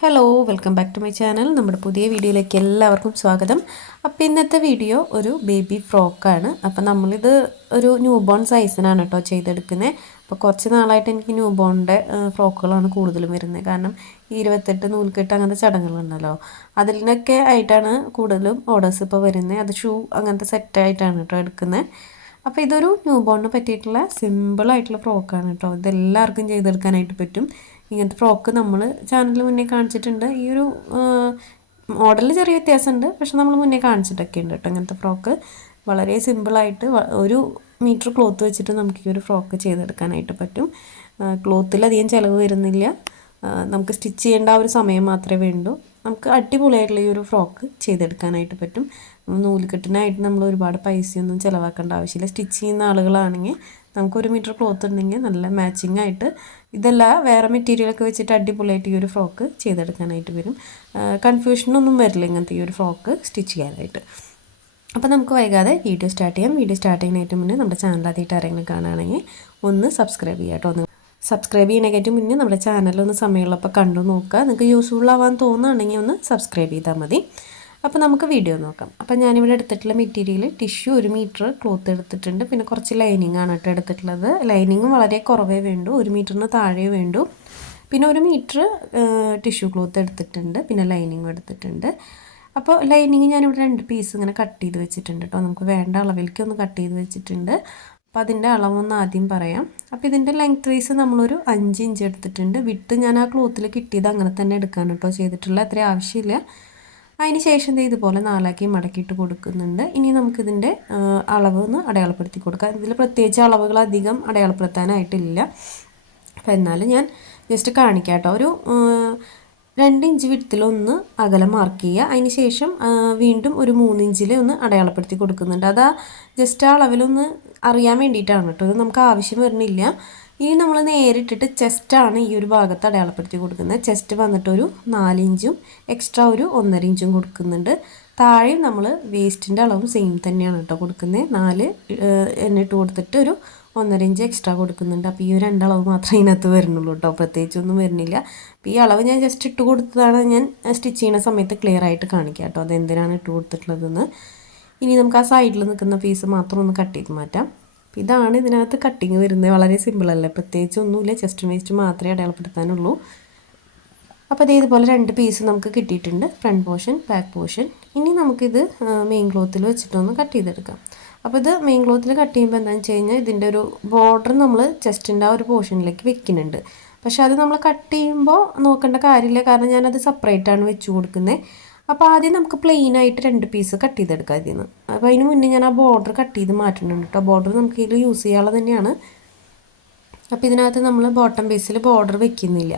Hello welcome back to my channel നമ്മുടെ പുതിയ വീഡിയോയിലേക്ക് എല്ലാവർക്കും സ്വാഗതം. അപ്പോൾ ഇന്നത്തെ വീഡിയോ ഒരു ബേബി ഫ്രോക്കാണ് അപ്പോൾ നമ്മളിത് ഒരു ന്യൂ ബോൺ സൈസിനാണ് കേട്ടോ ചെയ്തെടുക്കുന്നത് അപ്പോൾ കുറച്ച് നാളായിട്ട് എനിക്ക് ന്യൂ ബോണിന്റെ ഫ്രോക്കുകളാണ് കൂടുതലും വരുന്നത് കാരണം ഈ ഇരുപത്തെട്ട് നൂൽക്കെട്ട് അങ്ങനത്തെ ചടങ്ങുകളുണ്ടല്ലോ. അതിനൊക്കെ ആയിട്ടാണ് കൂടുതലും ഓർഡേഴ്സ് ഇപ്പോൾ വരുന്നത് അത് ഷൂ അങ്ങനത്തെ സെറ്റായിട്ടാണ് കേട്ടോ എടുക്കുന്നത് അപ്പോൾ ഇതൊരു ന്യൂ ബോണിന് പറ്റിയിട്ടുള്ള സിമ്പിളായിട്ടുള്ള ഫ്രോക്കാണ് കേട്ടോ ഇതെല്ലാവർക്കും ചെയ്തെടുക്കാനായിട്ട് പറ്റും. ഇങ്ങനത്തെ ഫ്രോക്ക് നമ്മൾ ചാനലിൽ മുന്നേ കാണിച്ചിട്ടുണ്ട്. ഈ ഒരു മോഡലിൽ ചെറിയ വ്യത്യാസമുണ്ട്. പക്ഷെ നമ്മൾ മുന്നേ കാണിച്ചിട്ടൊക്കെ ഉണ്ട് കേട്ടോ ഇങ്ങനത്തെ ഫ്രോക്ക്. വളരെ സിമ്പിളായിട്ട് ഒരു മീറ്റർ ക്ലോത്ത് വെച്ചിട്ട് നമുക്ക് ഈ ഒരു ഫ്രോക്ക് ചെയ്തെടുക്കാനായിട്ട് പറ്റും. ക്ലോത്തിൽ അധികം ചിലവ് വരുന്നില്ല. നമുക്ക് സ്റ്റിച്ച് ചെയ്യേണ്ട ആ ഒരു സമയം മാത്രമേ വേണ്ടൂ. നമുക്ക് അടിപൊളിയായിട്ടുള്ള ഈ ഒരു ഫ്രോക്ക് ചെയ്തെടുക്കാനായിട്ട് പറ്റും. നൂലുകെട്ടിനായിട്ട് നമ്മൾ ഒരുപാട് പൈസയൊന്നും ചിലവാക്കേണ്ട ആവശ്യമില്ല. സ്റ്റിച്ച് ചെയ്യുന്ന ആളുകളാണെങ്കിൽ നമുക്ക് ഒരു മീറ്റർ ക്ലോത്ത് ഉണ്ടെങ്കിൽ നല്ല മാച്ചിങ് ആയിട്ട് ഇതല്ല വേറെ മെറ്റീരിയലൊക്കെ വെച്ചിട്ട് അടിപൊളിയായിട്ട് ഈ ഒരു ഫ്രോക്ക് ചെയ്തെടുക്കാനായിട്ട് വരും. കൺഫ്യൂഷനൊന്നും വരില്ല ഇങ്ങനത്തെ ഈ ഒരു ഫ്രോക്ക് സ്റ്റിച്ച് ചെയ്യാനായിട്ട്. അപ്പോൾ നമുക്ക് വൈകാതെ വീഡിയോ സ്റ്റാർട്ട് ചെയ്യാം. വീഡിയോ സ്റ്റാർട്ട് ചെയ്യുന്നതിന് മുന്നേ നമ്മുടെ ചാനൽ ആദ്യമായിട്ട് ആരെങ്കിലും കാണുകയാണെങ്കിൽ ഒന്ന് സബ്സ്ക്രൈബ് ചെയ്യാം കേട്ടോ. സബ്സ്ക്രൈബ് ചെയ്യുന്നതിനായിട്ട് മുന്നേ നമ്മുടെ ചാനലൊന്ന് സമയമുള്ളപ്പോൾ കണ്ടു നോക്കുക. നിങ്ങൾക്ക് യൂസ്ഫുൾ ആവാൻ തോന്നുകയാണെങ്കിൽ ഒന്ന് സബ്സ്ക്രൈബ് ചെയ്താൽ മതി. അപ്പോൾ നമുക്ക് വീഡിയോ നോക്കാം. അപ്പോൾ ഞാനിവിടെ എടുത്തിട്ടുള്ള മെറ്റീരിയൽ ടിഷ്യൂ ഒരു മീറ്റർ ക്ലോത്ത് എടുത്തിട്ടുണ്ട്. പിന്നെ കുറച്ച് ലൈനിങ് ആണ് കേട്ടോ എടുത്തിട്ടുള്ളത്. ലൈനിങ്ങും വളരെ കുറവേ വേണ്ടു. ഒരു മീറ്ററിന് താഴെ വേണ്ടു. പിന്നെ ഒരു മീറ്റർ ടിഷ്യൂ ക്ലോത്ത് എടുത്തിട്ടുണ്ട്. പിന്നെ ലൈനിങ്ങും എടുത്തിട്ടുണ്ട്. അപ്പോൾ ലൈനിങ് ഞാനിവിടെ രണ്ട് പീസ് ഇങ്ങനെ കട്ട് ചെയ്ത് വെച്ചിട്ടുണ്ട് കേട്ടോ. നമുക്ക് വേണ്ട അളവിലേക്ക് ഒന്ന് കട്ട് ചെയ്ത് വെച്ചിട്ടുണ്ട്. അപ്പോൾ അതിന്റെ അളവൊന്ന് ആദ്യം പറയാം. അപ്പോൾ ഇതിന്റെ ലെങ്ത് വൈസ് നമ്മളൊരു അഞ്ച് ഇഞ്ച് എടുത്തിട്ടുണ്ട്. വിട്ട് ഞാൻ ആ ക്ലോത്തിൽ കിട്ടിയത് അങ്ങനെ തന്നെ എടുക്കാൻ കേട്ടോ ചെയ്തിട്ടുള്ള അത്ര ആവശ്യമില്ല. അതിന് ശേഷം ഇതുപോലെ നാലാക്കി മടക്കിയിട്ട് കൊടുക്കുന്നുണ്ട്. ഇനി നമുക്കിതിന്റെ അളവ് ഒന്ന് അടയാളപ്പെടുത്തി കൊടുക്കാം. ഇതിൽ പ്രത്യേകിച്ച് അളവുകൾ അധികം അടയാളപ്പെടുത്താനായിട്ടില്ല. അപ്പോൾ എന്നാലും ഞാൻ ജസ്റ്റ് കാണിക്കാം കേട്ടോ ഒരു രണ്ട് ഇഞ്ച് വിടത്തിലൊന്ന് അകലം മാർക്ക് ചെയ്യുക. അതിന് ശേഷം വീണ്ടും ഒരു മൂന്ന് ഇഞ്ചിൽ ഒന്ന് അടയാളപ്പെടുത്തി കൊടുക്കുന്നുണ്ട്. അത് ജസ്റ്റ് ആ അളവിലൊന്ന് അറിയാൻ വേണ്ടിയിട്ടാണ് കേട്ടോ. ഇത് നമുക്ക് ആവശ്യം വരുന്നില്ല. ഇനി നമ്മൾ നേരിട്ടിട്ട് ചെസ്റ്റാണ് ഈ ഒരു ഭാഗത്ത് അടയാളപ്പെടുത്തി കൊടുക്കുന്നത്. ചെസ്റ്റ് വന്നിട്ട് ഒരു നാലിഞ്ചും എക്സ്ട്രാ ഒരു ഒന്നര ഇഞ്ചും കൊടുക്കുന്നുണ്ട്. താഴെയും നമ്മൾ വേസ്റ്റിന്റെ അളവും സെയിം തന്നെയാണ് കേട്ടോ കൊടുക്കുന്നത്. നാല് എന്നിട്ട് കൊടുത്തിട്ട് ഒരു ഒന്നര ഇഞ്ച് എക്സ്ട്രാ കൊടുക്കുന്നുണ്ട്. അപ്പോൾ ഈ രണ്ടളവ് മാത്രമേ ഇതിനകത്ത് വരുന്നുള്ളൂ കേട്ടോ. പ്രത്യേകിച്ചൊന്നും വരുന്നില്ല. അപ്പോൾ ഈ അളവ് ഞാൻ ജസ്റ്റ് ഇട്ട് കൊടുത്തതാണ് ഞാൻ സ്റ്റിച്ച് ചെയ്യുന്ന സമയത്ത് ക്ലിയർ ആയിട്ട് കാണിക്കാം കേട്ടോ. അതെന്തിനാണ് ഇട്ട് കൊടുത്തിട്ടുള്ളതെന്ന്. ഇനി നമുക്ക് ആ സൈഡിൽ നിൽക്കുന്ന പീസ് മാത്രം ഒന്ന് കട്ട് ചെയ്ത് മാറ്റാം. ഇതാണ് ഇതിനകത്ത് കട്ടിങ് വരുന്നത്. വളരെ സിമ്പിളല്ലേ പ്രത്യേകിച്ച് ഒന്നുമില്ല. ചെസ്റ്റ് വേസ്റ്റ് മാത്രമേ അടയാളപ്പെടുത്താനുള്ളൂ. അപ്പോൾ അതേ ഇതുപോലെ രണ്ട് പീസ് നമുക്ക് കിട്ടിയിട്ടുണ്ട്. ഫ്രണ്ട് പോർഷൻ ബാക്ക് പോർഷൻ ഇനി നമുക്കിത് മെയിൻ ക്ലോത്തിൽ വെച്ചിട്ടൊന്ന് കട്ട് ചെയ്തെടുക്കാം. അപ്പോൾ ഇത് മെയിൻ ക്ലോത്തിൽ കട്ട് ചെയ്യുമ്പോൾ എന്താണെന്ന് വെച്ച് കഴിഞ്ഞാൽ ഇതിന്റെ ഒരു ബോർഡർ നമ്മൾ ചെസ്റ്റിന്റെ ആ ഒരു പോർഷനിലേക്ക് വെക്കുന്നുണ്ട്. പക്ഷേ അത് നമ്മൾ കട്ട് ചെയ്യുമ്പോൾ നോക്കേണ്ട കാര്യമില്ല. കാരണം ഞാനത് സെപ്പറേറ്റ് ആണ് വെച്ച് കൊടുക്കുന്നത് അപ്പോൾ ആദ്യം നമുക്ക് പ്ലെയിൻ ആയിട്ട് രണ്ട് പീസ് കട്ട് ചെയ്തെടുക്കാം ഇതിൽ നിന്ന് അപ്പോൾ അതിന് മുന്നേ ഞാൻ ആ ബോർഡർ കട്ട് ചെയ്ത് മാറ്റുന്നുണ്ട് കേട്ടോ ബോർഡർ നമുക്ക് ഇതിൽ യൂസ് ചെയ്യാനുള്ള തന്നെയാണ്. അപ്പോൾ ഇതിനകത്ത് നമ്മൾ ബോട്ടം ബേസിൽ ബോർഡർ വെക്കുന്നില്ല.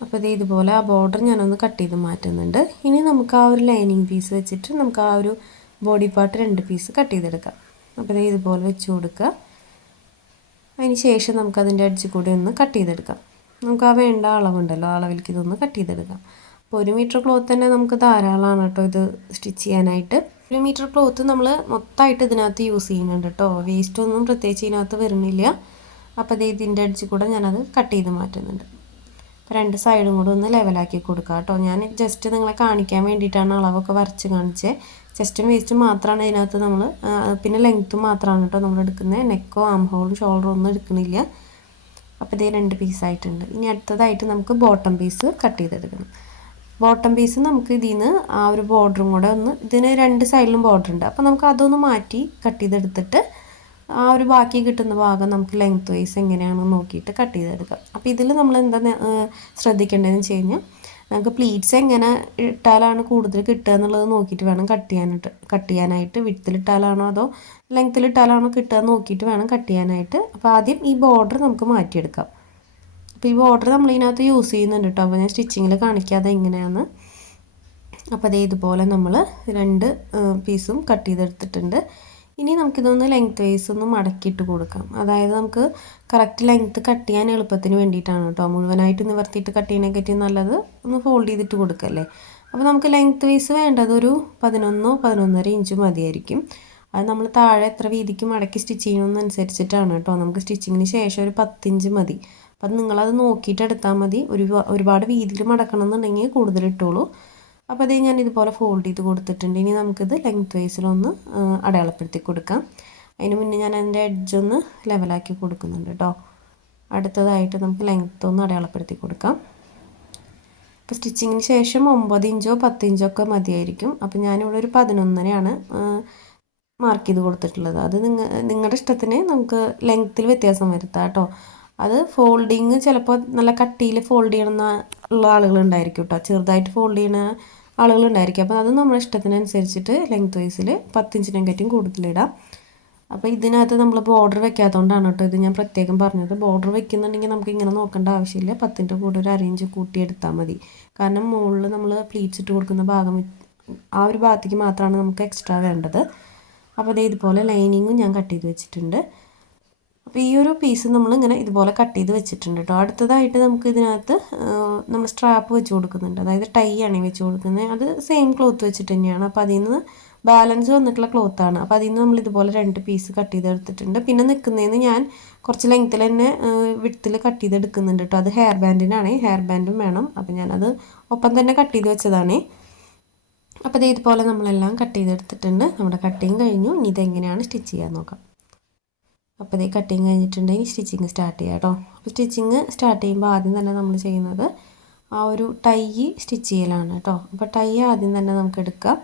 അപ്പോൾ ഇത് ഇതുപോലെ ആ ബോർഡർ ഞാനൊന്ന് കട്ട് ചെയ്ത് മാറ്റുന്നുണ്ട്. ഇനി നമുക്ക് ആ ഒരു ലൈനിങ് പീസ് വെച്ചിട്ട് നമുക്ക് ആ ഒരു ബോഡി പാർട്ട് രണ്ട് പീസ് കട്ട് ചെയ്തെടുക്കാം. അപ്പോൾ ഇത് ഇതുപോലെ വെച്ച് കൊടുക്കുക. അതിന് ശേഷം നമുക്കതിന്റെ അടിച്ച് കൂടി ഒന്ന് കട്ട് ചെയ്തെടുക്കാം. നമുക്ക് ആ വേണ്ട അളവുണ്ടല്ലോ ആ അളവിലേക്ക് ഇതൊന്ന് കട്ട് ചെയ്തെടുക്കാം. അപ്പോൾ ഒരു മീറ്റർ ക്ലോത്ത് തന്നെ നമുക്ക് ധാരാളമാണ് കേട്ടോ ഇത് സ്റ്റിച്ച് ചെയ്യാനായിട്ട്. ഒരു മീറ്റർ ക്ലോത്ത് നമ്മൾ മൊത്തമായിട്ട് ഇതിനകത്ത് യൂസ് ചെയ്യുന്നുണ്ട് കേട്ടോ. വേസ്റ്റ് ഒന്നും പ്രത്യേകിച്ച് ഇതിനകത്ത് വരുന്നില്ല. അപ്പോൾ അത് ഇതിന്റെ അടിച്ച് കൂടെ ഞാനത് കട്ട് ചെയ്ത് മാറ്റുന്നുണ്ട്. അപ്പോൾ രണ്ട് സൈഡും കൂടെ ഒന്ന് ലെവലാക്കി കൊടുക്കുക കേട്ടോ. ഞാൻ ജസ്റ്റ് നിങ്ങളെ കാണിക്കാൻ വേണ്ടിയിട്ടാണ് അളവൊക്കെ വരച്ച് കാണിച്ചത് ചെസ്റ്റും വേസ്റ്റും മാത്രമാണ് ഇതിനകത്ത് നമ്മൾ പിന്നെ ലെങ്ത്തും മാത്രമാണ് കേട്ടോ നമ്മൾ എടുക്കുന്നത്. നെക്കോ ആം ഹോളും ഷോൾഡറും ഒന്നും എടുക്കുന്നില്ല. അപ്പോൾ ഇതേ രണ്ട് പീസായിട്ടുണ്ട് ഇനി അടുത്തതായിട്ട് നമുക്ക് ബോട്ടം പീസ് കട്ട് ചെയ്തെടുക്കണം. ബോട്ടം പീസ് നമുക്ക് ഇതിൽ നിന്ന് ആ ഒരു ബോർഡറും കൂടെ ഒന്ന് ഇതിന് രണ്ട് സൈഡിലും ബോർഡർ ഉണ്ട്. അപ്പോൾ നമുക്ക് അതൊന്ന് മാറ്റി കട്ട് ചെയ്തെടുത്തിട്ട് ആ ഒരു ബാക്കി കിട്ടുന്ന ഭാഗം നമുക്ക് ലെങ്ത് വൈസ് എങ്ങനെയാണെന്ന് നോക്കിയിട്ട് കട്ട് ചെയ്തെടുക്കാം. അപ്പോൾ ഇതിൽ നമ്മൾ എന്താ ശ്രദ്ധിക്കേണ്ടതെന്ന് വെച്ച് കഴിഞ്ഞാൽ നമുക്ക് പ്ലീറ്റ്സ് എങ്ങനെ ഇട്ടാലാണ് കൂടുതൽ കിട്ടുക എന്നുള്ളത് നോക്കിയിട്ട് വേണം കട്ട് ചെയ്യാനായിട്ട് കട്ട് ചെയ്യാനായിട്ട് വിട്ടിലിട്ടാലാണോ അതോ ലെങ്ത്തിലിട്ടാലാണോ കിട്ടുക നോക്കിയിട്ട് വേണം കട്ട് ചെയ്യാനായിട്ട്. അപ്പോൾ ആദ്യം ഈ ബോർഡർ നമുക്ക് മാറ്റിയെടുക്കാം. അപ്പോൾ ഈ ബോർഡർ നമ്മൾ ഇതിനകത്ത് യൂസ് ചെയ്യുന്നുണ്ട് കേട്ടോ അപ്പോൾ ഞാൻ സ്റ്റിച്ചിങ്ങിൽ കാണിക്കാതെ എങ്ങനെയാണ് അപ്പോൾ അതേ ഇതുപോലെ നമ്മൾ രണ്ട് പീസും കട്ട് ചെയ്തെടുത്തിട്ടുണ്ട്. ഇനി നമുക്കിതൊന്ന് ലെങ്ത് വൈസ് ഒന്ന് മടക്കിയിട്ട് കൊടുക്കാം. അതായത് നമുക്ക് കറക്റ്റ് ലെങ്ത്ത് കട്ട് ചെയ്യാൻ എളുപ്പത്തിന് വേണ്ടിയിട്ടാണ് കേട്ടോ മുഴുവനായിട്ട് നിവർത്തിയിട്ട് കട്ട് ചെയ്യണേക്കാറ്റി നല്ലത് ഒന്ന് ഫോൾഡ് ചെയ്തിട്ട് കൊടുക്കല്ലേ അപ്പോൾ നമുക്ക് ലെങ്ത് വൈസ് വേണ്ടത് ഒരു പതിനൊന്നോ പതിനൊന്നര ഇഞ്ച് മതിയായിരിക്കും. അത് നമ്മൾ താഴെ എത്ര വീതിക്ക് മടക്കി സ്റ്റിച്ച് ചെയ്യണമെന്നനുസരിച്ചിട്ടാണ് കേട്ടോ നമുക്ക് സ്റ്റിച്ചിങ്ങിന് ശേഷം ഒരു പത്തിഞ്ച് മതി. അപ്പം നിങ്ങളത് നോക്കിയിട്ട് എടുത്താൽ മതി. ഒരു ഒരുപാട് വീതിയിൽ മടക്കണം എന്നുണ്ടെങ്കിൽ കൂടുതൽ ഇട്ടോളൂ. അപ്പോൾ അതേ ഞാൻ ഇതുപോലെ ഫോൾഡ് ചെയ്ത് കൊടുത്തിട്ടുണ്ട്. ഇനി നമുക്കിത് ലെങ്ത് വൈസിലൊന്ന് അടയാളപ്പെടുത്തി കൊടുക്കാം. അതിന് മുന്നേ ഞാൻ അതിന്റെ എഡ്ജൊന്ന് ലെവലാക്കി കൊടുക്കുന്നുണ്ട് കേട്ടോ അടുത്തതായിട്ട് നമുക്ക് ലെങ്ത്ത് ഒന്ന് അടയാളപ്പെടുത്തി കൊടുക്കാം. അപ്പോൾ സ്റ്റിച്ചിങ്ങിന് ശേഷം ഒമ്പത് ഇഞ്ചോ പത്ത് ഇഞ്ചോ ഒക്കെ മതിയായിരിക്കും. അപ്പോൾ ഞാനിവിടെ ഒരു പതിനൊന്നരയാണ് മാർക്ക് ചെയ്ത് കൊടുത്തിട്ടുള്ളത്. അത് നിങ്ങൾ നിങ്ങളുടെ ഇഷ്ടത്തിന് നമുക്ക് ലെങ്ത്തിൽ വ്യത്യാസം വരുത്താം കേട്ടോ അത് ഫോൾഡിങ് ചിലപ്പോൾ നല്ല കട്ടിയിൽ ഫോൾഡ് ചെയ്യണമെന്ന ഉള്ള ആളുകളുണ്ടായിരിക്കും കേട്ടോ ചെറുതായിട്ട് ഫോൾഡ് ചെയ്യുന്ന ആളുകളുണ്ടായിരിക്കും. അപ്പോൾ അത് നമ്മുടെ ഇഷ്ടത്തിനനുസരിച്ചിട്ട് ലെങ്ത് വൈസിൽ പത്തിഞ്ചിനെക്കാറ്റും കൂടുതലിടാം അപ്പോൾ ഇതിനകത്ത് നമ്മൾ ബോർഡർ വെക്കാത്തതുകൊണ്ടാണ് കേട്ടോ ഇത് ഞാൻ പ്രത്യേകം പറഞ്ഞത്. ബോർഡർ വെക്കുന്നുണ്ടെങ്കിൽ നമുക്ക് ഇങ്ങനെ നോക്കേണ്ട ആവശ്യമില്ല. പത്തിന്റെ കൂടെ ഒരു അറേഞ്ച് കൂട്ടിയെടുത്താൽ മതി. കാരണം മുകളിൽ നമ്മൾ പ്ലീറ്റ്സ് ഇട്ട് കൊടുക്കുന്ന ഭാഗം ആ ഒരു ഭാഗത്തേക്ക് മാത്രമാണ് നമുക്ക് എക്സ്ട്രാ വേണ്ടത്. അപ്പോൾ അതേ ഇതുപോലെ ലൈനിങ്ങും ഞാൻ കട്ട് ചെയ്ത് വെച്ചിട്ടുണ്ട്. അപ്പോൾ ഈ ഒരു പീസ് നമ്മളിങ്ങനെ ഇതുപോലെ കട്ട് ചെയ്ത് വെച്ചിട്ടുണ്ട് കേട്ടോ അടുത്തതായിട്ട് നമുക്ക് ഇതിനകത്ത് നമ്മൾ സ്ട്രാപ്പ് വെച്ച് കൊടുക്കുന്നുണ്ട്. അതായത് ടൈ ആണ് വെച്ച് കൊടുക്കുന്നത്. അത് സെയിം ക്ലോത്ത് വെച്ചിട്ട് തന്നെയാണ്. അപ്പോൾ അതിൽ നിന്ന് ബാലൻസ് വന്നിട്ടുള്ള ക്ലോത്താണ് അപ്പോൾ അതിൽ നിന്ന് നമ്മൾ ഇതുപോലെ രണ്ട് പീസ് കട്ട് ചെയ്തെടുത്തിട്ടുണ്ട്. പിന്നെ നിൽക്കുന്നതിന് ഞാൻ കുറച്ച് ലെങ്ത്തിൽ തന്നെ വിടത്തിൽ കട്ട് ചെയ്തെടുക്കുന്നുണ്ട് കേട്ടോ അത് ഹെയർ ബാൻഡിനാണ് ഹെയർ ബാൻഡും വേണം. അപ്പോൾ ഞാനത് ഒപ്പം തന്നെ കട്ട് ചെയ്ത് വെച്ചതാണ്. അപ്പോൾ ഇത് ഇതുപോലെ നമ്മളെല്ലാം കട്ട് ചെയ്തെടുത്തിട്ടുണ്ട്. നമ്മുടെ കട്ടിങ് കഴിഞ്ഞു. ഇനി ഇതെങ്ങനെയാണ് സ്റ്റിച്ച് ചെയ്യാൻ നോക്കാം. അപ്പോൾ ഇതേ കട്ടിങ് കഴിഞ്ഞിട്ടുണ്ടെങ്കിൽ സ്റ്റിച്ചിങ് സ്റ്റാർട്ട് ചെയ്യാം കേട്ടോ അപ്പോൾ സ്റ്റിച്ചിങ് സ്റ്റാർട്ട് ചെയ്യുമ്പോൾ ആദ്യം തന്നെ നമ്മൾ ചെയ്യുന്നത് ആ ഒരു ടൈ സ്റ്റിച്ച് ചെയ്യലാണ് കേട്ടോ അപ്പോൾ ടൈ ആദ്യം തന്നെ നമുക്ക് എടുക്കാം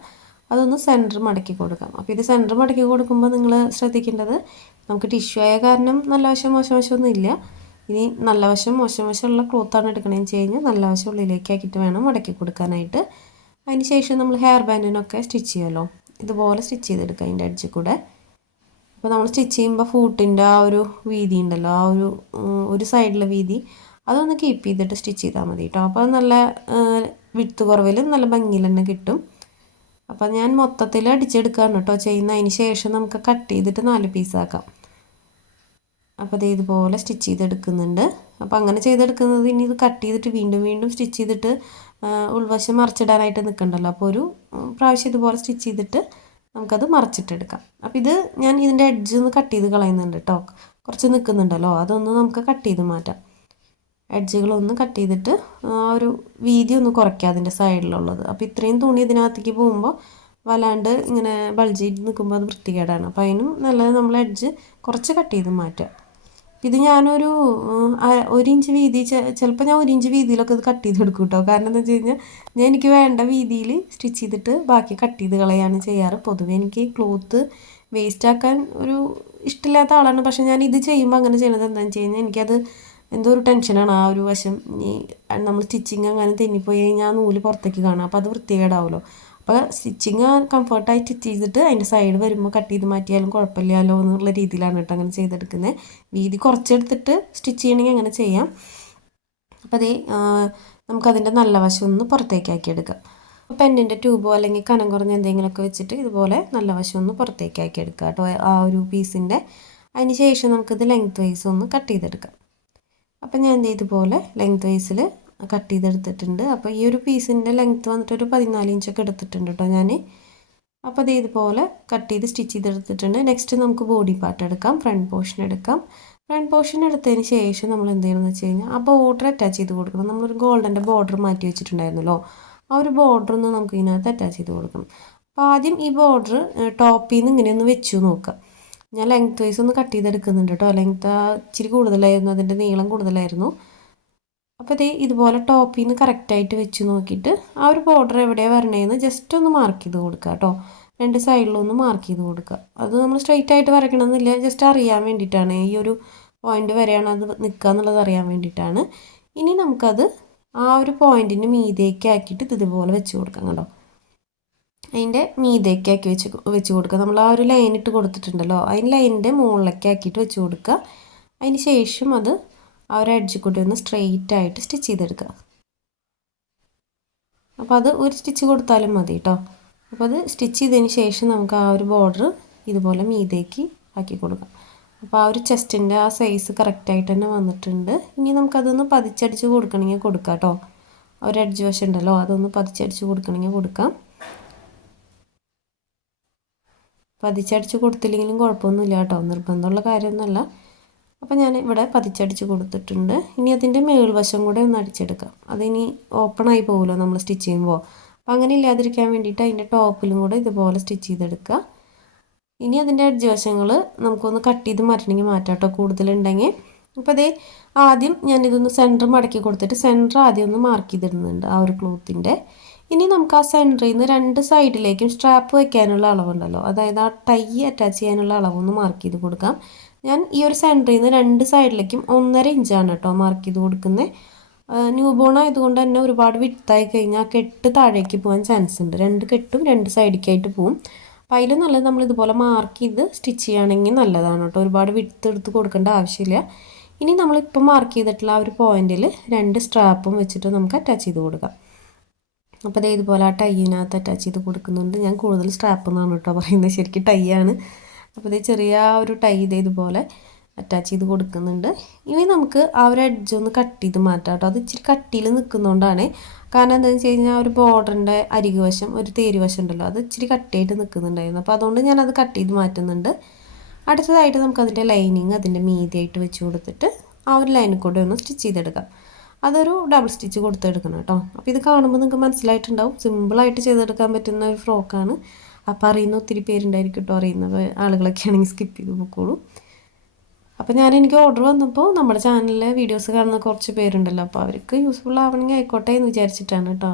അതൊന്ന് സെന്റർ മടക്കി കൊടുക്കാം. അപ്പോൾ ഇത് സെന്റർ മടക്കി കൊടുക്കുമ്പോൾ നിങ്ങൾ ശ്രദ്ധിക്കേണ്ടത് നമുക്ക് ടിഷ്യൂ ആയ കാരണം നല്ല വശം മോശം വശമൊന്നും ഇല്ല. ഇനി നല്ല വശം മോശം വശമുള്ള ക്ലോത്താണ് എടുക്കണമെന്ന് വെച്ച് കഴിഞ്ഞാൽ നല്ല വശം ഉള്ളിലേക്ക് ആക്കിയിട്ട് വേണം മടക്കി കൊടുക്കാനായിട്ട്. അതിന് ശേഷം നമ്മൾ ഹെയർ ബാൻഡിനൊക്കെ സ്റ്റിച്ച് ചെയ്യുമല്ലോ ഇതുപോലെ സ്റ്റിച്ച് ചെയ്തെടുക്കുക അതിന്റെ അടിച്ചിൽ കൂടെ. അപ്പോൾ നമ്മൾ സ്റ്റിച്ച് ചെയ്യുമ്പോൾ ഫൂട്ടിന്റെ ആ ഒരു വീതി ഉണ്ടല്ലോ ആ ഒരു ഒരു സൈഡിലെ വീതി അതൊന്ന് കീപ്പ് ചെയ്തിട്ട് സ്റ്റിച്ച് ചെയ്താൽ മതി കേട്ടോ അപ്പോൾ നല്ല വിട്ട് കുറവിൽ നല്ല ഭംഗിയിൽ തന്നെ കിട്ടും. അപ്പോൾ ഞാൻ മൊത്തത്തിൽ അടിച്ചെടുക്കുകയാണ് കേട്ടോ ചെയ്യുന്ന അതിന് ശേഷം നമുക്ക് കട്ട് ചെയ്തിട്ട് നാല് പീസാക്കാം അപ്പോൾ അത് ഇതുപോലെ സ്റ്റിച്ച് ചെയ്തെടുക്കുന്നുണ്ട്. അപ്പോൾ അങ്ങനെ ചെയ്തെടുക്കുന്നത് ഇനി ഇത് കട്ട് ചെയ്തിട്ട് വീണ്ടും വീണ്ടും സ്റ്റിച്ച് ചെയ്തിട്ട് ഉൾവശം മറിച്ചിടാനായിട്ട് നിൽക്കണ്ടല്ലോ അപ്പോൾ ഒരു പ്രാവശ്യം ഇതുപോലെ സ്റ്റിച്ച് ചെയ്തിട്ട് നമുക്കത് മറിച്ചിട്ടെടുക്കാം. അപ്പോൾ ഇത് ഞാൻ ഇതിന്റെ എഡ്ജിൽ നിന്ന് കട്ട് ചെയ്ത് കളയുന്നുണ്ട് കേട്ടോ കുറച്ച് നിൽക്കുന്നുണ്ടല്ലോ അതൊന്ന് നമുക്ക് കട്ട് ചെയ്ത് മാറ്റാം. എഡ്ജുകളൊന്ന് കട്ട് ചെയ്തിട്ട് ആ ഒരു വീതി ഒന്ന് കുറയ്ക്കുക അതിന്റെ സൈഡിലുള്ളത് അപ്പോൾ ഇത്രയും തുണി ഇതിനകത്തേക്ക് പോകുമ്പോൾ വല്ലാണ്ട് ഇങ്ങനെ ബൾജ് നിൽക്കുമ്പോൾ അത് വൃത്തികേടാണ്. അപ്പോൾ അതിനും നല്ലത് നമ്മൾ എഡ്ജ് കുറച്ച് കട്ട് ചെയ്ത് മാറ്റുക. ഇത് ഞാനൊരു ഒരു ഇഞ്ച് വീതി ചിലപ്പോൾ ഞാൻ ഒരു ഇഞ്ച് വീതിയിലൊക്കെ ഇത് കട്ട് ചെയ്തെടുക്കും കേട്ടോ കാരണം എന്താ വെച്ച് കഴിഞ്ഞാൽ ഞാൻ എനിക്ക് വേണ്ട വീതിയിൽ സ്റ്റിച്ച് ചെയ്തിട്ട് ബാക്കി കട്ട് ചെയ്ത് കളയാണ് ചെയ്യാറ്. പൊതുവേ എനിക്ക് ക്ലോത്ത് വേസ്റ്റ് ആക്കാൻ ഒരു ഇഷ്ടമില്ലാത്ത ആളാണ്. പക്ഷേ ഞാൻ ഇത് ചെയ്യുമ്പോൾ അങ്ങനെ ചെയ്യുന്നത് എന്താണെന്ന് വെച്ച് കഴിഞ്ഞാൽ എനിക്കത് എന്തോ ഒരു ടെൻഷനാണ് ആ ഒരു വശം ഇനി നമ്മൾ സ്റ്റിച്ചിങ് അങ്ങനെ തെന്നിപ്പോയി കഴിഞ്ഞാൽ നൂൽ പുറത്തേക്ക് കാണാം. അപ്പോൾ അത് വൃത്തികേടാവുമല്ലോ അപ്പോൾ സ്റ്റിച്ചിങ് കംഫർട്ടായിട്ട് സ്റ്റിച്ച് ചെയ്തിട്ട് അതിന്റെ സൈഡ് വരുമ്പോൾ കട്ട് ചെയ്ത് മാറ്റിയാലും കുഴപ്പമില്ലല്ലോ എന്നുള്ള രീതിയിലാണ് കേട്ടോ അങ്ങനെ ചെയ്തെടുക്കുന്നത് വീതി കുറച്ചെടുത്തിട്ട് സ്റ്റിച്ച് ചെയ്യണമെങ്കിൽ അങ്ങനെ ചെയ്യാം. അപ്പോൾ അതേ നമുക്കതിന്റെ നല്ല വശം ഒന്ന് പുറത്തേക്കാക്കി എടുക്കാം പെന്നിന്റെ ട്യൂബോ അല്ലെങ്കിൽ കനം കുറഞ്ഞ എന്തെങ്കിലുമൊക്കെ വെച്ചിട്ട് ഇതുപോലെ നല്ല വശം ഒന്ന് പുറത്തേക്കാക്കി എടുക്കുക കേട്ടോ ആ ഒരു പീസിന്റെ അതിന് ശേഷം നമുക്കിത് ലെങ്ത് വൈസ് ഒന്ന് കട്ട് ചെയ്തെടുക്കാം. അപ്പം ഞാൻ ഇതുപോലെ ലെങ്ത് വൈസിൽ കട്ട് ചെയ്തെടുത്തിട്ടുണ്ട്. അപ്പോൾ ഈ ഒരു പീസിന്റെ ലെങ്ത്ത് വന്നിട്ട് ഒരു പതിനാല് ഇഞ്ചൊക്കെ എടുത്തിട്ടുണ്ട് കേട്ടോ ഞാൻ അപ്പോൾ അത് ഇതുപോലെ കട്ട് ചെയ്ത് സ്റ്റിച്ച് ചെയ്തെടുത്തിട്ടുണ്ട്. നെക്സ്റ്റ് നമുക്ക് ബോഡി പാർട്ട് എടുക്കാം. ഫ്രണ്ട് പോർഷൻ എടുക്കാം. ഫ്രണ്ട് പോർഷൻ എടുത്തതിന് ശേഷം നമ്മൾ എന്ത് ചെയ്യണമെന്ന് വെച്ച് കഴിഞ്ഞാൽ ആ ബോർഡർ അറ്റാച്ച് ചെയ്ത് കൊടുക്കണം. നമ്മളൊരു ഗോൾഡന്റെ ബോർഡർ മാറ്റി വെച്ചിട്ടുണ്ടായിരുന്നല്ലോ. ആ ഒരു ബോർഡർ ഒന്ന് നമുക്ക് ഇതിനകത്ത് അറ്റാച്ച് ചെയ്ത് കൊടുക്കണം. അപ്പോൾ ആദ്യം ഈ ബോർഡർ ടോപ്പിൽ നിന്ന് ഇങ്ങനെ ഒന്ന് വെച്ചു നോക്കാം. ഞാൻ ലെങ്ത് വൈസ് ഒന്ന് കട്ട് ചെയ്തെടുക്കുന്നുണ്ട് കേട്ടോ ലെങ്ത് ഇച്ചിരി കൂടുതലായിരുന്നു. അതിന്റെ നീളം കൂടുതലായിരുന്നു. അപ്പോൾ ഇത് ഇതുപോലെ ടോപ്പിൽ നിന്ന് കറക്റ്റായിട്ട് വെച്ച് നോക്കിയിട്ട് ആ ഒരു ബോർഡർ എവിടെയാണ് വരണേന്ന് ജസ്റ്റ് ഒന്ന് മാർക്ക് ചെയ്ത് കൊടുക്കുക കേട്ടോ. രണ്ട് സൈഡിലൊന്ന് മാർക്ക് ചെയ്ത് കൊടുക്കുക അത് നമ്മൾ സ്ട്രെയിറ്റ് ആയിട്ട് വരയ്ക്കണമെന്നില്ല ജസ്റ്റ് അറിയാൻ വേണ്ടിയിട്ടാണ്. ഈ ഒരു പോയിന്റ് വരെയാണ് അത് നിൽക്കുക എന്നുള്ളത് അറിയാൻ വേണ്ടിയിട്ടാണ്. ഇനി നമുക്കത് ആ ഒരു പോയിന്റിന് മീതേക്ക് ആക്കിയിട്ട് ഇതുപോലെ വെച്ച് കൊടുക്കാം കേട്ടോ അതിന്റെ മീതേക്കാക്കി വെച്ച് വെച്ച് കൊടുക്കുക നമ്മൾ ആ ഒരു ലൈൻ ഇട്ട് കൊടുത്തിട്ടുണ്ടല്ലോ. അതിന് ലൈനിന്റെ മുകളിലേക്ക് ആക്കിയിട്ട് വെച്ച് കൊടുക്കുക അതിന് ശേഷം അത് ആ ഒരു എഡ്ജ് കൂട്ടി ഒന്ന് സ്ട്രെയിറ്റ് ആയിട്ട് സ്റ്റിച്ച് ചെയ്തെടുക്കുക. അപ്പോൾ അത് ഒരു സ്റ്റിച്ച് കൊടുത്താലും മതി കേട്ടോ അപ്പോൾ അത് സ്റ്റിച്ച് ചെയ്തതിന് ശേഷം നമുക്ക് ആ ഒരു ബോർഡർ ഇതുപോലെ മീതേക്ക് ആക്കി കൊടുക്കാം. അപ്പോൾ ആ ഒരു ചെസ്റ്റിന്റെ ആ സൈസ് കറക്റ്റായിട്ട് തന്നെ വന്നിട്ടുണ്ട്. ഇനി നമുക്കതൊന്ന് പതിച്ചടിച്ച് കൊടുക്കണമെങ്കിൽ കൊടുക്കാം കേട്ടോ ഒരു അഡ്ജ് വശം ഉണ്ടല്ലോ അതൊന്ന് പതിച്ചടിച്ച് കൊടുക്കണമെങ്കിൽ കൊടുക്കാം. പതിച്ചടിച്ച് കൊടുത്തില്ലെങ്കിലും കുഴപ്പമൊന്നുമില്ല കേട്ടോ നിർബന്ധമുള്ള കാര്യമൊന്നുമല്ല. അപ്പോൾ ഞാൻ ഇവിടെ പതിച്ചടിച്ച് കൊടുത്തിട്ടുണ്ട്. ഇനി അതിന്റെ മേൽവശം കൂടെ ഒന്ന് അടിച്ചെടുക്കാം. അതിനി ഓപ്പണായി പോകുമല്ലോ നമ്മൾ സ്റ്റിച്ച് ചെയ്യുമ്പോൾ അപ്പോൾ അങ്ങനെ ഇല്ലാതിരിക്കാൻ വേണ്ടിയിട്ട് അതിന്റെ ടോപ്പിലും കൂടെ ഇതുപോലെ സ്റ്റിച്ച് ചെയ്തെടുക്കുക. ഇനി അതിന്റെ എഡ്ജ് വശങ്ങൾ നമുക്കൊന്ന് കട്ട് ചെയ്ത് മാറ്റണമെങ്കിൽ മാറ്റാം കേട്ടോ കൂടുതലുണ്ടെങ്കിൽ. അപ്പോൾ അതേ ആദ്യം ഞാനിതൊന്ന് സെന്റർ മടക്കി കൊടുത്തിട്ട് സെന്റർ ആദ്യം ഒന്ന് മാർക്ക് ചെയ്തിടുന്നുണ്ട് ആ ഒരു ക്ലോത്തിന്റെ ഇനി നമുക്ക് ആ സെന്ററിൽ നിന്ന് രണ്ട് സൈഡിലേക്കും സ്ട്രാപ്പ് വയ്ക്കാനുള്ള അളവുണ്ടല്ലോ. അതായത് ആ ടൈ അറ്റാച്ച് ചെയ്യാനുള്ള അളവൊന്ന് മാർക്ക് ചെയ്ത് കൊടുക്കാം. ഞാൻ ഈ ഒരു സെന്ററിൽ നിന്ന് രണ്ട് സൈഡിലേക്കും ഒന്നര ഇഞ്ചാണ് കേട്ടോ മാർക്ക് ചെയ്ത് കൊടുക്കുന്നത് ന്യൂ ബോൺ ആയതുകൊണ്ട് തന്നെ ഒരുപാട് വിട്ടായി കഴിഞ്ഞാൽ കെട്ട് താഴേക്ക് പോകാൻ ചാൻസ് ഉണ്ട്. രണ്ട് കെട്ടും രണ്ട് സൈഡിലേക്കായിട്ട് പോവും. അപ്പം അതിൽ നല്ലത് നമ്മൾ ഇതുപോലെ മാർക്ക് ചെയ്ത് സ്റ്റിച്ച് ചെയ്യുകയാണെങ്കിൽ നല്ലതാണ് കേട്ടോ ഒരുപാട് വിട്ട് എടുത്ത് കൊടുക്കേണ്ട ആവശ്യമില്ല. ഇനി നമ്മളിപ്പോൾ മാർക്ക് ചെയ്തിട്ടുള്ള ആ ഒരു പോയിന്റിൽ രണ്ട് സ്ട്രാപ്പും വെച്ചിട്ട് നമുക്ക് അറ്റാച്ച് ചെയ്ത് കൊടുക്കാം. അപ്പോൾ അതേ ഇതുപോലെ ആ ടൈയിനകത്ത് അറ്റാച്ച് ചെയ്ത് കൊടുക്കുന്നുണ്ട്. ഞാൻ കൂടുതൽ സ്ട്രാപ്പ് എന്നാണ് കേട്ടോ പറയുന്നത്. ശരിക്കും ടൈ ആണ്. അപ്പോൾ ഇത് ചെറിയ ഒരു ടൈ ഇതേതുപോലെ അറ്റാച്ച് ചെയ്ത് കൊടുക്കുന്നുണ്ട്. ഇനി നമുക്ക് ആ ഒരു എഡ്ജ് ഒന്ന് കട്ട് ചെയ്ത് മാറ്റാം കേട്ടോ അത് ഇച്ചിരി കട്ടിയിൽ നിൽക്കുന്നതുകൊണ്ടാണ് കാരണം എന്താണെന്ന് വെച്ച് കഴിഞ്ഞാൽ ഒരു ബോർഡറിന്റെ അരികുവശം ഒരു തേരുവശം ഉണ്ടല്ലോ അത് ഇച്ചിരി കട്ടിയായിട്ട് നിൽക്കുന്നുണ്ടായിരുന്നു അപ്പോൾ അതുകൊണ്ട് ഞാനത് കട്ട് ചെയ്ത് മാറ്റുന്നുണ്ട്. അടുത്തതായിട്ട് നമുക്ക് അതിന്റെ ലൈനിങ് അതിന്റെ മീതിയായിട്ട് വെച്ച് കൊടുത്തിട്ട് ആ ഒരു ലൈനിൽ കൂടെ ഒന്ന് സ്റ്റിച്ച് ചെയ്തെടുക്കാം. അതൊരു ഡബിൾ സ്റ്റിച്ച് കൊടുത്തെടുക്കണം കേട്ടോ അപ്പോൾ ഇത് കാണുമ്പോൾ നിങ്ങൾക്ക് മനസ്സിലായിട്ടുണ്ടാവും. സിമ്പിളായിട്ട് ചെയ്തെടുക്കാൻ പറ്റുന്ന ഒരു ഫ്രോക്കാണ് അപ്പോൾ അറിയുന്ന ഒത്തിരി പേരുണ്ടായിരിക്കും കേട്ടോ അറിയുന്ന ആളുകളൊക്കെ ആണെങ്കിൽ സ്കിപ്പ് ചെയ്ത് പോയിക്കോളൂ അപ്പോൾ ഞാൻ എനിക്ക് ഓർഡർ വന്നപ്പോൾ നമ്മുടെ ചാനലിലെ വീഡിയോസ് കാണുന്ന കുറച്ച് പേരുണ്ടല്ലോ. അപ്പോൾ അവർക്ക് യൂസ്ഫുൾ ആവണമെങ്കിൽ ആയിക്കോട്ടെ എന്ന് വിചാരിച്ചിട്ടാണ് കേട്ടോ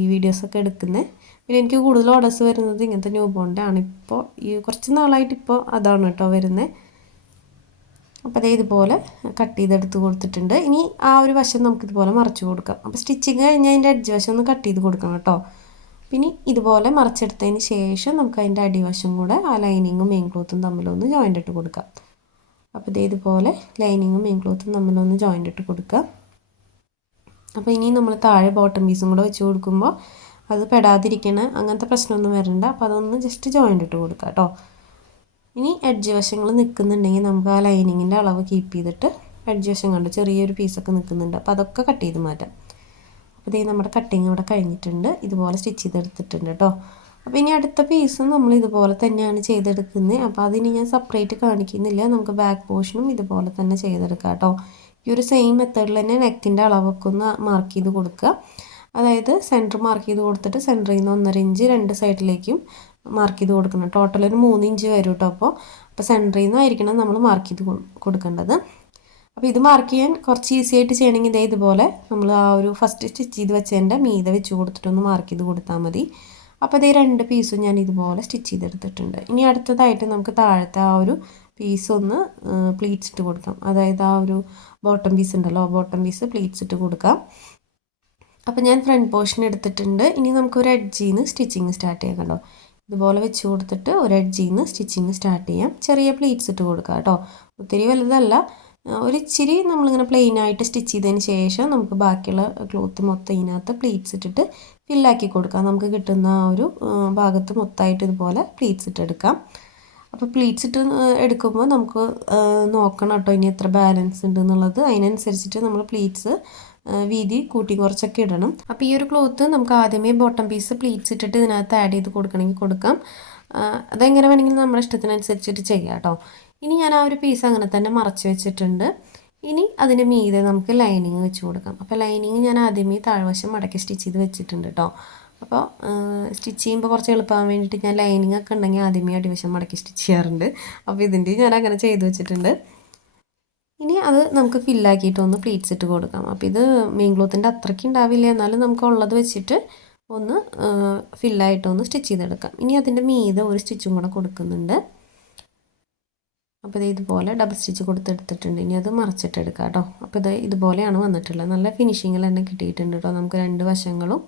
ഈ വീഡിയോസൊക്കെ എടുക്കുന്നത് പിന്നെ എനിക്ക് കൂടുതൽ ഓർഡേഴ്സ് വരുന്നത് ഇങ്ങനത്തെ ന്യൂ ബോണ്ടാണ് ഇപ്പോൾ ഈ കുറച്ച് നാളായിട്ട് ഇപ്പോൾ അതാണ് കേട്ടോ വരുന്നത് അപ്പോൾ അതേ ഇതുപോലെ കട്ട് ചെയ്തെടുത്ത് കൊടുത്തിട്ടുണ്ട്. ഇനി ആ ഒരു വശം നമുക്കിതുപോലെ മറച്ചു കൊടുക്കാം. അപ്പോൾ സ്റ്റിച്ചിങ് കഴിഞ്ഞാൽ അതിന്റെ അഡ്ജ് വശം ഒന്ന് കട്ട് ചെയ്ത് കൊടുക്കണം കേട്ടോ പിന്നെ ഇതുപോലെ മറച്ചെടുത്തതിന് ശേഷം നമുക്ക് അതിന്റെ അടിവശം കൂടെ ആ ലൈനിങ്ങും മെയിൻ ക്ലോത്തും തമ്മിലൊന്ന് ജോയിന്റ് ഇട്ട് കൊടുക്കാം. അപ്പോൾ ഇതേ ഇതുപോലെ ലൈനിങ്ങും മെയിൻ ക്ലോത്തും തമ്മിലൊന്ന് ജോയിന്റ് ഇട്ട് കൊടുക്കാം അപ്പോൾ ഇനി നമ്മൾ താഴെ ബോട്ടം പീസും കൂടെ വെച്ച് കൊടുക്കുമ്പോൾ അത് പെടാതിരിക്കണ അങ്ങനത്തെ പ്രശ്നമൊന്നും വരണ്ട. അപ്പോൾ അതൊന്ന് ജസ്റ്റ് ജോയിന്റ് ഇട്ട് കൊടുക്കുക കേട്ടോ. ഇനി എഡ്ജ് വശങ്ങൾ നിൽക്കുന്നുണ്ടെങ്കിൽ നമുക്ക് ആ ലൈനിങ്ങിന്റെ അളവ് കീപ്പ് ചെയ്തിട്ട് എഡ്ജ് വശം കണ്ട്? ചെറിയൊരു പീസൊക്കെ നിൽക്കുന്നുണ്ട്. അപ്പോൾ അതൊക്കെ കട്ട് ചെയ്ത് മാറ്റാം. അപ്പോൾ ഇത് നമ്മുടെ കട്ടിങ് ഇവിടെ കഴിഞ്ഞിട്ടുണ്ട്. ഇതുപോലെ സ്റ്റിച്ച് ചെയ്തെടുത്തിട്ടുണ്ട് കേട്ടോ അപ്പോൾ ഇനി അടുത്ത പീസും നമ്മൾ ഇതുപോലെ തന്നെയാണ് ചെയ്തെടുക്കുന്നത്. അപ്പോൾ അതിന് ഞാൻ സെപ്പറേറ്റ് കാണിക്കുന്നില്ല. നമുക്ക് ബാക്ക് പോർഷനും ഇതുപോലെ തന്നെ ചെയ്തെടുക്കാം കേട്ടോ ഈ ഒരു സെയിം മെത്തേഡിൽ തന്നെ നെക്കിന്റെ അളവൊക്കെ ഒന്ന് മാർക്ക് ചെയ്ത് കൊടുക്കുക. അതായത് സെന്റർ മാർക്ക് ചെയ്ത് കൊടുത്തിട്ട് സെന്ററിൽ നിന്ന് ഒന്നര ഇഞ്ച് രണ്ട് സൈഡിലേക്കും മാർക്ക് ചെയ്ത് കൊടുക്കണം. ടോട്ടൽ ഒരു മൂന്ന് ഇഞ്ച് വരും കേട്ടോ അപ്പോൾ അപ്പോൾ സെന്ററിൽ നിന്നായിരിക്കണം നമ്മൾ മാർക്ക് ചെയ്ത് കൊടുക്കേണ്ടത്. അപ്പോൾ ഇത് മാർക്ക് ചെയ്യാൻ കുറച്ച് ഈസി ആയിട്ട് ചെയ്യണമെങ്കിൽ ഇതേ ഇതുപോലെ നമ്മൾ ആ ഒരു ഫസ്റ്റ് സ്റ്റിച്ച് ചെയ്ത് വെച്ചതിന്റെ മീത വെച്ച് കൊടുത്തിട്ടൊന്ന് മാർക്ക് ചെയ്ത് കൊടുത്താൽ മതി. അപ്പോൾ അതേ രണ്ട് പീസും ഞാൻ ഇതുപോലെ സ്റ്റിച്ച് ചെയ്തെടുത്തിട്ടുണ്ട്. ഇനി അടുത്തതായിട്ട് നമുക്ക് താഴത്തെ ആ ഒരു പീസ് ഒന്ന് പ്ലീറ്റ്സ് ഇട്ട് കൊടുക്കാം. അതായത് ആ ഒരു ബോട്ടം പീസ് ഉണ്ടല്ലോ ബോട്ടം പീസ് പ്ലീറ്റ്സ് ഇട്ട് കൊടുക്കാം. അപ്പോൾ ഞാൻ ഫ്രണ്ട് പോർഷൻ എടുത്തിട്ടുണ്ട്. ഇനി നമുക്ക് ഒരു എഡ്ജിൽ നിന്ന് സ്റ്റിച്ചിങ് സ്റ്റാർട്ട് ചെയ്യാം കേട്ടോ ഇതുപോലെ വെച്ച് കൊടുത്തിട്ട് ഒരു എഡ്ജിൽ നിന്ന് സ്റ്റിച്ചിങ് സ്റ്റാർട്ട് ചെയ്യാം. ചെറിയ പ്ലീറ്റ്സ് ഇട്ട് കൊടുക്കുക കേട്ടോ. ഒത്തിരി വലുതല്ല. ഒരു ഇച്ചിരി നമ്മളിങ്ങനെ പ്ലെയിൻ ആയിട്ട് സ്റ്റിച്ച് ചെയ്തതിന് ശേഷം നമുക്ക് ബാക്കിയുള്ള ക്ലോത്ത് മൊത്തം ഇതിനകത്ത് പ്ലീറ്റ്സ് ഇട്ടിട്ട് ഫില്ലാക്കി കൊടുക്കാം. നമുക്ക് കിട്ടുന്ന ആ ഒരു ഭാഗത്ത് മൊത്തമായിട്ട് ഇതുപോലെ പ്ലീറ്റ്സ് ഇട്ടെടുക്കാം. അപ്പോൾ പ്ലീറ്റ്സ് ഇട്ട് എടുക്കുമ്പോൾ നമുക്ക് നോക്കണം കേട്ടോ ഇനി എത്ര ബാലൻസ് ഉണ്ട് എന്നുള്ളത്. അതിനനുസരിച്ചിട്ട് നമ്മൾ പ്ലീറ്റ്സ് വീതി കൂട്ടി കുറച്ചൊക്കെ ഇടണം. അപ്പോൾ ഈ ഒരു ക്ലോത്ത് നമുക്ക് ആദ്യമേ ബോട്ടം പീസ് പ്ലീറ്റ്സ് ഇട്ടിട്ട് ഇതിനകത്ത് ആഡ് ചെയ്ത് കൊടുക്കണമെങ്കിൽ കൊടുക്കാം. അതെങ്ങനെ വേണമെങ്കിലും നമ്മുടെ ഇഷ്ടത്തിനനുസരിച്ചിട്ട് ചെയ്യാം കേട്ടോ. ഇനി ഞാൻ ആ ഒരു പീസ് അങ്ങനെ തന്നെ മറച്ച് വെച്ചിട്ടുണ്ട്. ഇനി അതിന് മീതെ നമുക്ക് ലൈനിങ് വെച്ച് കൊടുക്കാം. അപ്പോൾ ലൈനിങ് ഞാൻ ആദ്യമേ താഴ്വശം മടക്കി സ്റ്റിച്ച് ചെയ്ത് വെച്ചിട്ടുണ്ട് കേട്ടോ അപ്പോൾ സ്റ്റിച്ച് ചെയ്യുമ്പോൾ കുറച്ച് എളുപ്പമാകാൻ വേണ്ടിയിട്ട് ഞാൻ ലൈനിങ് ഒക്കെ ഉണ്ടെങ്കിൽ ആദ്യമേ അടിവശം മടക്കി സ്റ്റിച്ച് ചെയ്യാറുണ്ട്. അപ്പോൾ ഇതിന്റെ ഞാൻ അങ്ങനെ ചെയ്ത് വെച്ചിട്ടുണ്ട്. ഇനി അത് നമുക്ക് ഫില്ലാക്കിയിട്ട് ഒന്ന് പ്ലീറ്റ്സ് ഇട്ട് കൊടുക്കാം. അപ്പോൾ ഇത് മെയിൻ ക്ലോത്തിന്റെ അത്രയ്ക്ക് ഉണ്ടാവില്ല. എന്നാലും നമുക്ക് ഉള്ളത് വെച്ചിട്ട് ഒന്ന് ഫില്ലായിട്ട് ഒന്ന് സ്റ്റിച്ച് ചെയ്തെടുക്കാം. ഇനി അതിന്റെ മീതെ ഒരു സ്റ്റിച്ചും കൂടെ കൊടുക്കുന്നുണ്ട്. അപ്പോൾ ഇത് ഇതുപോലെ ഡബിൾ സ്റ്റിച്ച് കൊടുത്തെടുത്തിട്ടുണ്ട്. ഇനി അത് മറച്ചിട്ടെടുക്കാം കേട്ടോ. അപ്പോൾ ഇത് ഇതുപോലെയാണ് വന്നിട്ടുള്ളത്. നല്ല ഫിനിഷിങ്ങിൽ തന്നെ കിട്ടിയിട്ടുണ്ട് കേട്ടോ. നമുക്ക് രണ്ട് വശങ്ങളും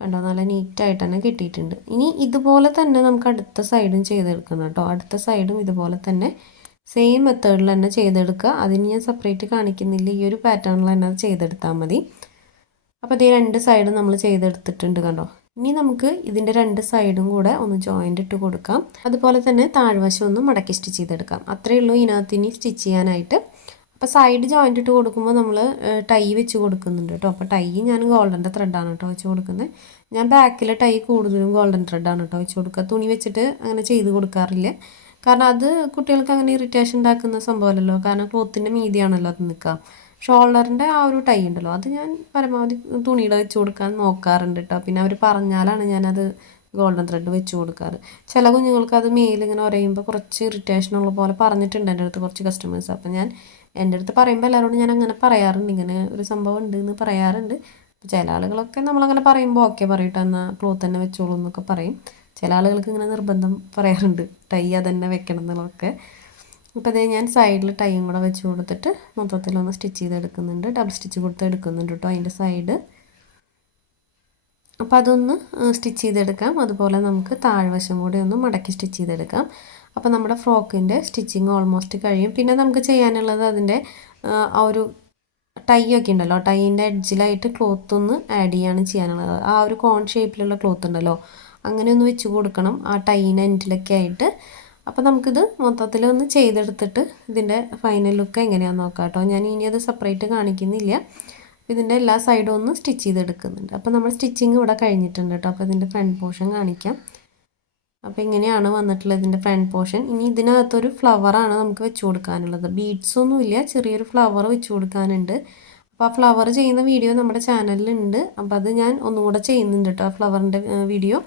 കണ്ടോ? നല്ല നീറ്റായിട്ട് തന്നെ കിട്ടിയിട്ടുണ്ട്. ഇനി ഇതുപോലെ തന്നെ നമുക്ക് അടുത്ത സൈഡും ചെയ്തെടുക്കണം കേട്ടോ. അടുത്ത സൈഡും ഇതുപോലെ തന്നെ സെയിം മെത്തേഡിൽ തന്നെ ചെയ്തെടുക്കുക. അതിന് ഞാൻ സെപ്പറേറ്റ് കാണിക്കുന്നില്ല. ഈ ഒരു പാറ്റേണിൽ തന്നെ അത് ചെയ്തെടുത്താൽ മതി. അപ്പോൾ ഇത് രണ്ട് സൈഡും നമ്മൾ ചെയ്തെടുത്തിട്ടുണ്ട് കണ്ടോ? ഇനി നമുക്ക് ഇതിന്റെ രണ്ട് സൈഡും കൂടെ ഒന്ന് ജോയിന്റ് ഇട്ട് കൊടുക്കാം. അതുപോലെ തന്നെ താഴ്വശം ഒന്ന് മടക്കി സ്റ്റിച്ച് ചെയ്തെടുക്കാം. അത്രയേ ഉള്ളൂ ഇതിനകത്ത് ഇനി സ്റ്റിച്ച് ചെയ്യാനായിട്ട്. അപ്പോൾ സൈഡ് ജോയിന്റ് ഇട്ട് കൊടുക്കുമ്പോൾ നമ്മൾ ടൈ വെച്ച് കൊടുക്കുന്നുണ്ട് കേട്ടോ. അപ്പോൾ ടൈ ഞാൻ ഗോൾഡന്റെ ത്രെഡാണ് കേട്ടോ വെച്ച് കൊടുക്കുന്നത് ഞാൻ ബാക്കിലെ ടൈ കൂടുതലും ഗോൾഡൻ ത്രെഡാണ് കേട്ടോ വെച്ച് കൊടുക്കുക തുണി വെച്ചിട്ട് അങ്ങനെ ചെയ്ത് കൊടുക്കാറില്ല. കാരണം അത് കുട്ടികൾക്ക് അങ്ങനെ ഇറിറ്റേഷൻ ഉണ്ടാക്കുന്ന സംഭവമല്ലല്ലോ. കാരണം ക്ലോത്തിന്റെ മീതിയാണല്ലോ അത് നിൽക്കുക ഷോൾഡറിന്റെ ആ ഒരു ടൈ ഉണ്ടല്ലോ അത് ഞാൻ പരമാവധി തുണിയുടെ വെച്ച് കൊടുക്കാൻ നോക്കാറുണ്ട് കേട്ടോ പിന്നെ അവർ പറഞ്ഞാലാണ് ഞാനത് ഗോൾഡൻ ത്രെഡ് വെച്ച് കൊടുക്കാറ്. ചില കുഞ്ഞുങ്ങൾക്ക് അത് മേലിങ്ങനെ ഉരയുമ്പോൾ കുറച്ച് ഇറിറ്റേഷൻ ഉള്ള പോലെ പറഞ്ഞിട്ടുണ്ട് എന്റെ അടുത്ത് കുറച്ച് കസ്റ്റമേഴ്സ് അപ്പം ഞാൻ എന്റെ അടുത്ത് പറയുമ്പോൾ എല്ലാവരോടും ഞാൻ അങ്ങനെ പറയാറുണ്ട്. ഇങ്ങനെ ഒരു സംഭവം ഉണ്ട് എന്ന് പറയാറുണ്ട്. ചില ആളുകളൊക്കെ നമ്മളങ്ങനെ പറയുമ്പോൾ ഓക്കെ പറയട്ടെ എന്നാൽ ക്ലോത്ത് തന്നെ വെച്ചോളൂ എന്നൊക്കെ പറയും. ചില ആളുകൾക്ക് ഇങ്ങനെ നിർബന്ധം പറയാറുണ്ട് ടൈ അതന്നെ വെക്കണം എന്നുള്ളതൊക്കെ. അപ്പോൾ അതേ ഞാൻ സൈഡിൽ ടൈം കൂടെ വെച്ച് കൊടുത്തിട്ട് മൊത്തത്തിലൊന്ന് സ്റ്റിച്ച് ചെയ്തെടുക്കുന്നുണ്ട്. ഡബിൾ സ്റ്റിച്ച് കൊടുത്ത് എടുക്കുന്നുണ്ട് കേട്ടോ അതിന്റെ സൈഡ് അപ്പോൾ അതൊന്ന് സ്റ്റിച്ച് ചെയ്തെടുക്കാം. അതുപോലെ നമുക്ക് താഴ്വശം കൂടി ഒന്ന് മടക്കി സ്റ്റിച്ച് ചെയ്തെടുക്കാം. അപ്പോൾ നമ്മുടെ ഫ്രോക്കിന്റെ സ്റ്റിച്ചിങ് ഓൾമോസ്റ്റ് കഴിയും. പിന്നെ നമുക്ക് ചെയ്യാനുള്ളത് അതിന്റെ ആ ഒരു ടൈ ഒക്കെ ഉണ്ടല്ലോ. ടൈന്റെ എഡ്ജിലായിട്ട് ക്ലോത്ത് ഒന്ന് ആഡ് ചെയ്യാണ് ചെയ്യാനുള്ളത്. ആ ഒരു കോൺ ഷേപ്പിലുള്ള ക്ലോത്ത് ഉണ്ടല്ലോ. അങ്ങനെ ഒന്ന് വെച്ച് കൊടുക്കണം. ആ ടൈന്റെ എൻഡിലൊക്കെ ആയിട്ട് അപ്പോൾ നമുക്കിത് മൊത്തത്തിൽ ഒന്ന് ചെയ്തെടുത്തിട്ട് ഇതിന്റെ ഫൈനൽ ലുക്ക് എങ്ങനെയാണെന്ന് നോക്കാം കേട്ടോ ഞാൻ ഇനി അത് സെപ്പറേറ്റ് കാണിക്കുന്നില്ല. ഇതിന്റെ എല്ലാ സൈഡും ഒന്ന് സ്റ്റിച്ച് ചെയ്തെടുക്കുന്നുണ്ട്. അപ്പോൾ നമ്മൾ സ്റ്റിച്ചിങ് ഇവിടെ കഴിഞ്ഞിട്ടുണ്ട് കേട്ടോ അപ്പോൾ ഇതിന്റെ ഫ്രണ്ട് പോർഷൻ കാണിക്കാം. അപ്പോൾ ഇങ്ങനെയാണ് വന്നിട്ടുള്ളത് ഇതിന്റെ ഫ്രണ്ട് പോർഷൻ ഇനി ഇതിനകത്തൊരു ഫ്ലവറാണ് നമുക്ക് വെച്ച് കൊടുക്കാനുള്ളത്. ബീഡ്സൊന്നും ഇല്ല. ചെറിയൊരു ഫ്ലവർ വെച്ച് കൊടുക്കാനുണ്ട്. അപ്പോൾ ആ ഫ്ലവർ ചെയ്യുന്ന വീഡിയോ നമ്മുടെ ചാനലിലുണ്ട് അപ്പോൾ അത് ഞാൻ ഒന്നുകൂടെ ചെയ്യുന്നുണ്ട് കേട്ടോ ആ ഫ്ലവറിന്റെ വീഡിയോ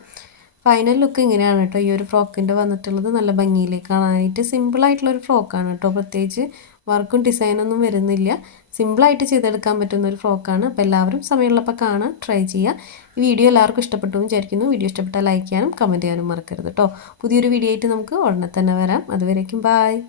ഫൈനൽ ലുക്ക് ഇങ്ങനെയാണ് കേട്ടോ ഈ ഒരു ഫ്രോക്കിന്റെ വന്നിട്ടുള്ളത് നല്ല ഭംഗിയിലേക്ക് കാണാനായിട്ട് സിമ്പിളായിട്ടുള്ളൊരു ഫ്രോക്കാണ് കേട്ടോ പ്രത്യേകിച്ച് വർക്കും ഡിസൈനൊന്നും വരുന്നില്ല. സിമ്പിളായിട്ട് ചെയ്തെടുക്കാൻ പറ്റുന്ന ഒരു ഫ്രോക്കാണ്. അപ്പോൾ എല്ലാവരും സമയമുള്ളപ്പോൾ കാണാൻ ട്രൈ ചെയ്യുക ഈ വീഡിയോ എല്ലാവർക്കും ഇഷ്ടപ്പെട്ടു വിചാരിക്കുന്നു. വീഡിയോ ഇഷ്ടപ്പെട്ടാൽ ലൈക്ക് ചെയ്യാനും കമന്റ് ചെയ്യാനും മറക്കരുത് കേട്ടോ പുതിയൊരു വീഡിയോ ആയിട്ട് നമുക്ക് ഉടനെ തന്നെ വരാം. അതുവരേക്കും ബായ്